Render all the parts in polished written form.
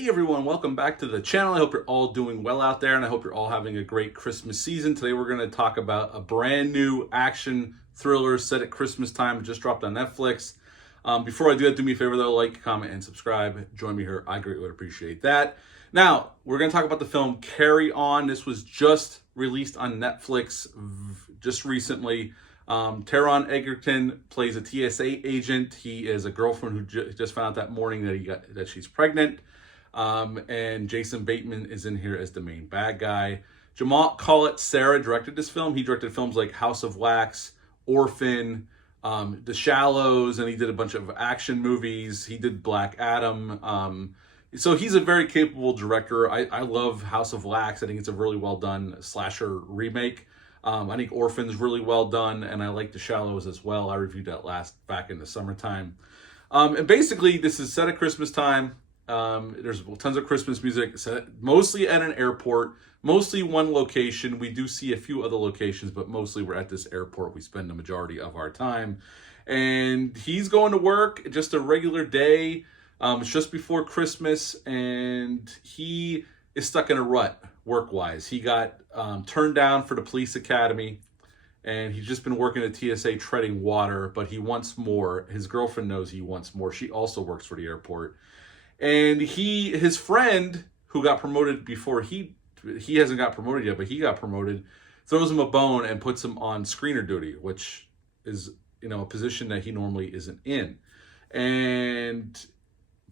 Hey everyone, welcome back to the channel. I hope you're all doing well out there and I hope you're all having a great Christmas season. Today we're going to talk about a brand new action thriller set at Christmas time. It just dropped on Netflix. Before I do that, do me a favor though, like, comment, and subscribe. Join me here. I greatly would appreciate that. Now, we're going to talk about the film Carry On. This was just released on Netflix just recently. Taron Egerton plays a TSA agent. He is a girlfriend who just found out that morning that she's pregnant. And Jason Bateman is in here as the main bad guy. Jamal Collett Sarah directed this film. He directed films like House of Wax, Orphan, The Shallows, and he did a bunch of action movies. He did Black Adam. So he's a very capable director. I love House of Wax. I think it's a really well done slasher remake. I think Orphan's really well done, and I like The Shallows as well. I reviewed that back in the summertime. And basically, this is set at Christmas time. There's tons of Christmas music, set mostly at an airport, mostly one location. We do see a few other locations, but mostly we're at this airport. We spend the majority of our time. And he's going to work, just a regular day. It's just before Christmas, and he is stuck in a rut work-wise. He got turned down for the police academy, and he's just been working at TSA treading water, but he wants more. His girlfriend knows he wants more. She also works for the airport. And his friend, who got promoted before he hasn't got promoted yet, but he got promoted, throws him a bone and puts him on screener duty, which is, a position that he normally isn't in. And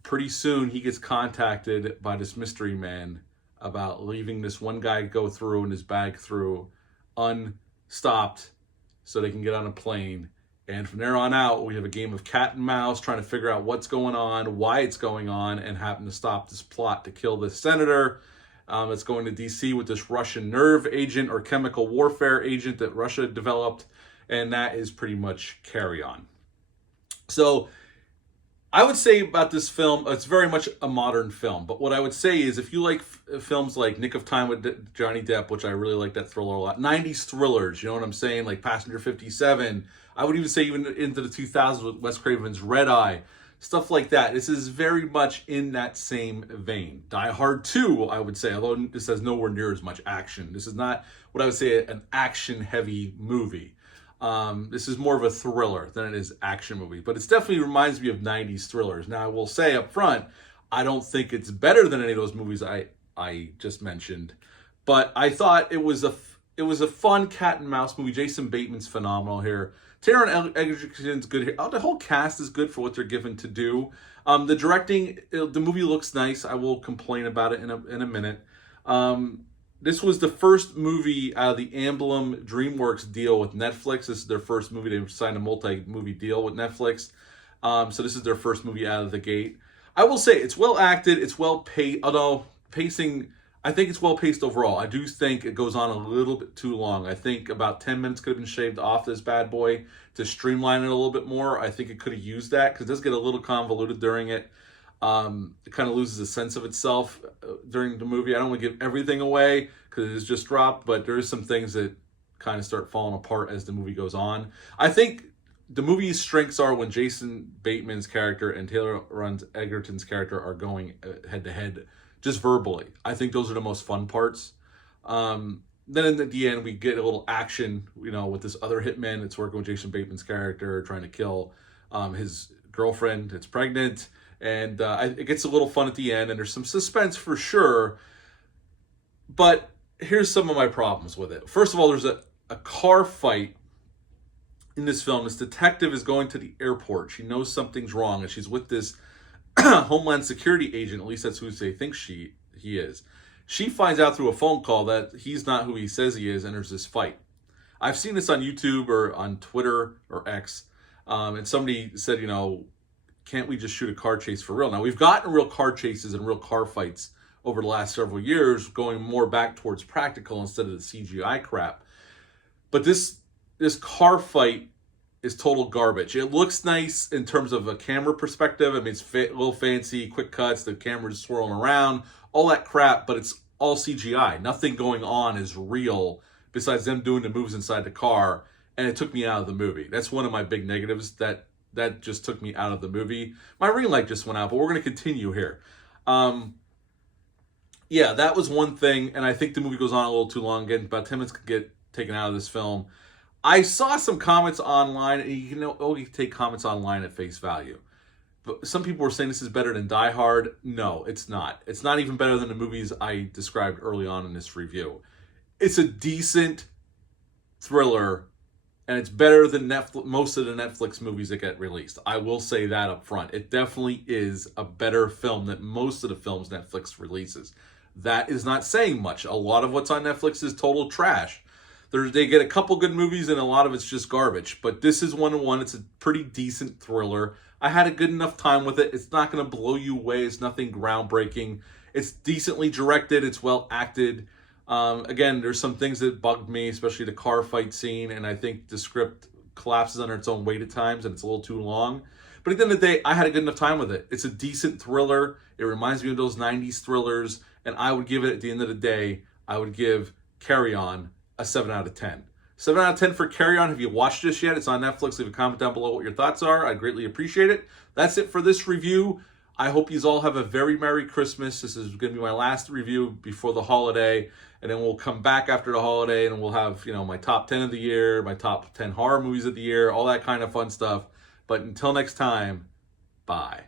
pretty soon he gets contacted by this mystery man about leaving this one guy go through in his bag through unstopped so they can get on a plane. And from there on out, we have a game of cat and mouse trying to figure out what's going on, why it's going on, and happen to stop this plot to kill this senator that's going to D.C. with this Russian nerve agent or chemical warfare agent that Russia developed. And that is pretty much Carry On. So I would say about this film, it's very much a modern film. But what I would say is if you like films like Nick of Time with Johnny Depp, which I really like that thriller a lot, 90s thrillers, you know what I'm saying? Like Passenger 57. I would even say even into the 2000s with Wes Craven's Red Eye. Stuff like that. This is very much in that same vein. Die Hard 2, I would say, although this has nowhere near as much action. This is not what I would say an action-heavy movie. This is more of a thriller than it is action movie, but it definitely reminds me of 90s thrillers. Now, I will say up front, I don't think it's better than any of those movies I just mentioned, but I thought it was a fun cat and mouse movie. Jason Bateman's phenomenal here. Taron Egerton's good here. Oh, the whole cast is good for what they're given to do. The directing, the movie looks nice. I will complain about it in a minute. This was the first movie out of the Amblin DreamWorks deal with Netflix. This is their first movie. They signed a multi-movie deal with Netflix. So this is their first movie out of the gate. I will say it's well acted. It's well paced. Although pacing, I think it's well paced overall. I do think it goes on a little bit too long. I think about 10 minutes could have been shaved off this bad boy to streamline it a little bit more. I think it could have used that because it does get a little convoluted during it. It kind of loses a sense of itself during the movie. I don't want to give everything away because it is just dropped, but there is some things that kind of start falling apart as the movie goes on. I think the movie's strengths are when Jason Bateman's character and Taron Egerton's character are going head to head, just verbally. I think those are the most fun parts. Then at the end, we get a little action, with this other hitman that's working with Jason Bateman's character, trying to kill his girlfriend that's pregnant. And it gets a little fun at the end, and there's some suspense for sure. But here's some of my problems with it. First of all, there's a car fight in this film. This detective is going to the airport. She knows something's wrong, and she's with this Homeland Security agent. At least that's who they think he is. She finds out through a phone call that he's not who he says he is, and there's this fight. I've seen this on YouTube or on Twitter or X, and somebody said, can't we just shoot a car chase for real? Now, we've gotten real car chases and real car fights over the last several years, going more back towards practical instead of the CGI crap. But this car fight is total garbage. It looks nice in terms of a camera perspective. I mean, it's a little fancy, quick cuts, the camera's swirling around, all that crap, but it's all CGI. Nothing going on is real besides them doing the moves inside the car, and it took me out of the movie. That's one of my big negatives that just took me out of the movie. My ring light just went out, but we're going to continue here. Yeah, that was one thing, and I think the movie goes on a little too long. Again, about 10 minutes could get taken out of this film. I saw some comments online, and you know, you take comments online at face value. But some people were saying this is better than Die Hard. No, it's not. It's not even better than the movies I described early on in this review. It's a decent thriller, and it's better than most of the Netflix movies that get released. I will say that up front. It definitely is a better film than most of the films Netflix releases. That is not saying much. A lot of what's on Netflix is total trash. They get a couple good movies, and a lot of it's just garbage. But this is one-on-one. It's a pretty decent thriller. I had a good enough time with it. It's not going to blow you away. It's nothing groundbreaking. It's decently directed. It's well acted. Again, there's some things that bugged me, especially the car fight scene, and I think the script collapses under its own weight at times, and it's a little too long. But at the end of the day, I had a good enough time with it. It's a decent thriller. It reminds me of those 90s thrillers, and I would give it, at the end of the day, I would give Carry On a 7 out of 10. 7 out of 10 for Carry On. Have you watched this yet? It's on Netflix. Leave a comment down below what your thoughts are. I'd greatly appreciate it. That's it for this review. I hope you all have a very Merry Christmas. This is going to be my last review before the holiday, and then we'll come back after the holiday, and we'll have, you know, my top 10 of the year, my top 10 horror movies of the year, all that kind of fun stuff. But until next time, bye.